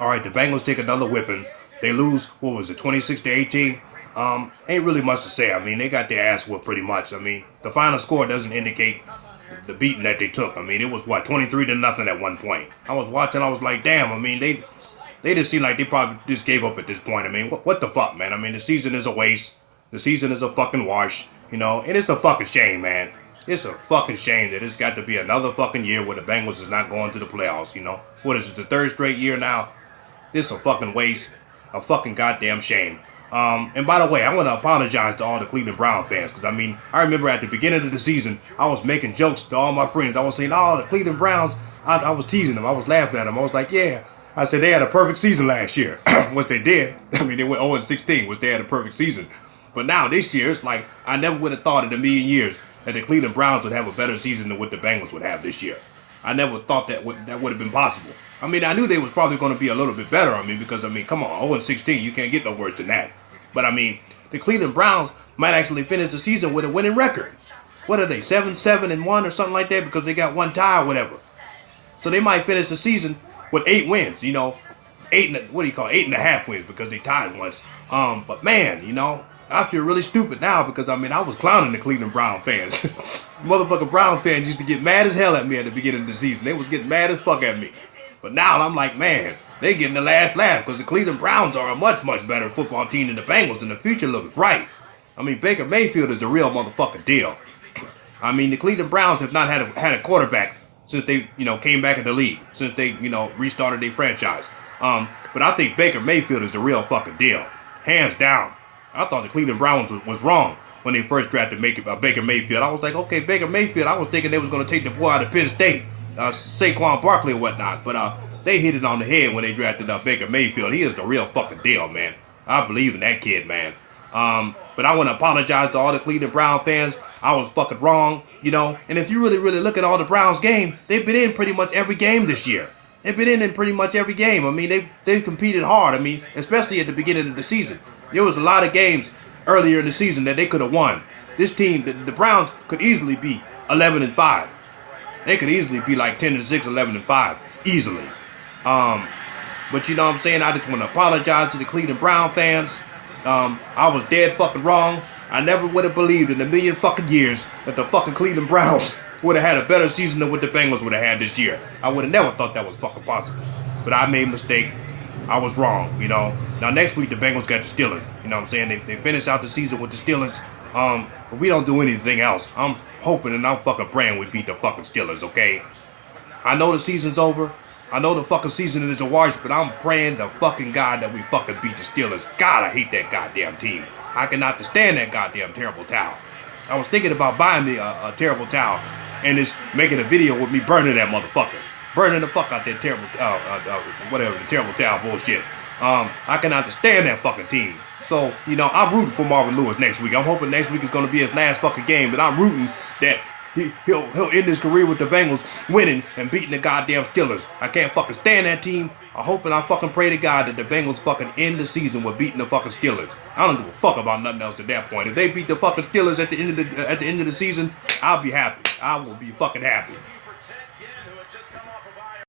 All right, the Bengals take another whipping. They lose, what was it, 26-18? Ain't really much to say. I mean, they got their ass whooped pretty much. I mean, the final score doesn't indicate the beating that they took. I mean, it was what, 23-0 at one point. I was watching, I was like, damn. I mean, they just seem like they probably just gave up at this point. I mean, what the fuck, man? I mean, the season is a waste. The season is a fucking wash, and it's a fucking shame, man. It's a fucking shame that it's got to be another fucking year where the Bengals is not going to the playoffs. What is it, the third straight year now? This is a fucking waste. A fucking goddamn shame. And by the way, I want to apologize to all the Cleveland Brown fans, because, I mean, I remember at the beginning of the season, I was making jokes to all my friends. I was saying, oh, the Cleveland Browns, I was teasing them. I was laughing at them. I was like, yeah. I said they had a perfect season last year, which they did. I mean, they went 0-16, which they had a perfect season. But now, this year, it's like, I never would have thought in a million years that the Cleveland Browns would have a better season than what the Bengals would have this year. I never thought that would have been possible. I mean, I knew they was probably going to be a little bit better. I mean, because, I mean, come on, 0-16, you can't get no worse than that. But, I mean, the Cleveland Browns might actually finish the season with a winning record. What are they, 7-1 or something like that, because they got one tie or whatever. So they might finish the season with 8 wins, 8.5 wins, because they tied once. But, man, I feel really stupid now because, I mean, I was clowning the Cleveland Brown fans. Motherfucking Browns fans used to get mad as hell at me at the beginning of the season. They was getting mad as fuck at me. But now I'm like, man, they getting the last laugh because the Cleveland Browns are a much, much better football team than the Bengals, and the future looks bright. I mean, Baker Mayfield is the real motherfucking deal. I mean, the Cleveland Browns have not had a quarterback since they, came back in the league, since they, restarted their franchise. But I think Baker Mayfield is the real fucking deal. Hands down. I thought the Cleveland Browns was wrong when they first drafted Baker Mayfield. I was like, okay, Baker Mayfield, I was thinking they was going to take the boy out of Penn State, Saquon Barkley or whatnot. But they hit it on the head when they drafted Baker Mayfield. He is the real fucking deal, man. I believe in that kid, man. But I want to apologize to all the Cleveland Brown fans. I was fucking wrong, And if you really, really look at all the Browns games, they've been in pretty much every game this year. They've been in pretty much every game. I mean, they've competed hard. I mean, especially at the beginning of the season. There was a lot of games earlier in the season that they could have won. This team, the Browns, could easily be 11-5. They could easily be like 10-6, 11-5, easily. But you know what I'm saying? I just want to apologize to the Cleveland Brown fans. I was dead fucking wrong. I never would have believed in a million fucking years that the fucking Cleveland Browns would have had a better season than what the Bengals would have had this year. I would have never thought that was fucking possible. But I made a mistake. I was wrong, Now, next week, the Bengals got the Steelers. You know what I'm saying? They finish out the season with the Steelers. If we don't do anything else, I'm hoping and I'm fucking praying we beat the fucking Steelers, okay? I know the season's over. I know the fucking season is a wash, but I'm praying to fucking God that we fucking beat the Steelers. God, I hate that goddamn team. I cannot stand that goddamn terrible towel. I was thinking about buying me a terrible towel and just making a video with me burning that motherfucker. Burning the fuck out that terrible, the terrible towel bullshit. I cannot stand that fucking team. So, I'm rooting for Marvin Lewis next week. I'm hoping next week is going to be his last fucking game, but I'm rooting that he'll end his career with the Bengals winning and beating the goddamn Steelers. I can't fucking stand that team. I hope and I fucking pray to God that the Bengals fucking end the season with beating the fucking Steelers. I don't give a fuck about nothing else at that point. If they beat the fucking Steelers at the end of the season, I'll be happy. I will be fucking happy.